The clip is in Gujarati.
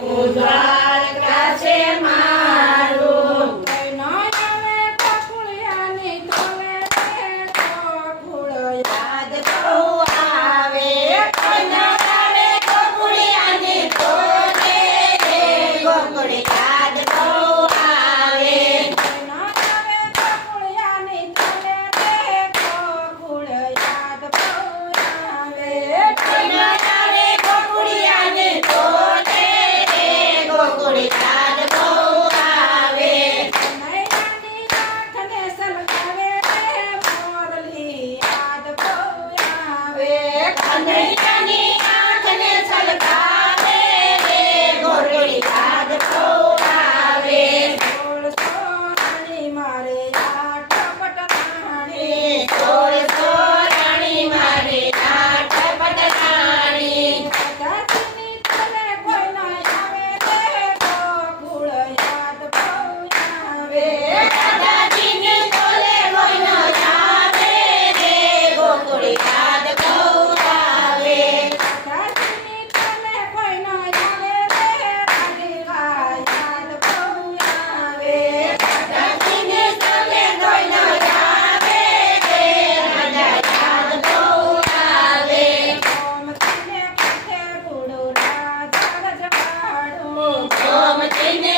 દ્વારકા છે મારું કોઈ ન આવે ગોકુળિયાની તોલે રે ગોકુળ યાદ બહુ આવે કોઈ ન આવે ગોકુળિયાની તોલે રે ગોકુળ યાદ બહુ આવે કોઈ ન આવે ગોકુળિયાની તોલે રે ગોકુળ યાદ બહુ આવે કોઈ ન આવે ગોકુળિયાની તોલે રે ગોકુળ યાદ બહુ આવે નૈનાની આંખને સલગાવે રે મોરલી યાદ બહુ આવે કનૈયાની આંખને છલકાવે રે ગોકુળ યાદ બહુ આવે સોળસો રાણી મારે આઠ પટરાણી સોળસો રાણી મારે આઠ પટરાણી રાધાજીની તલે કોઈ ન આવે રે ગોકુળ યાદ બહુ આવે દાદાજીની તોલે કોઈ ન આવે રે ગોકુળ યાદ બહુ આવે રાધાજીની તલે કોઈ ન આવે રે રાધિકા યાદ બહુ આવે દાદાજીની તોલે કોઈ ન આવે રે રાજા યાદ બહુ આવે ગોમતીને કાંઠે બુડું રાજા રજવાડું ગોમતીને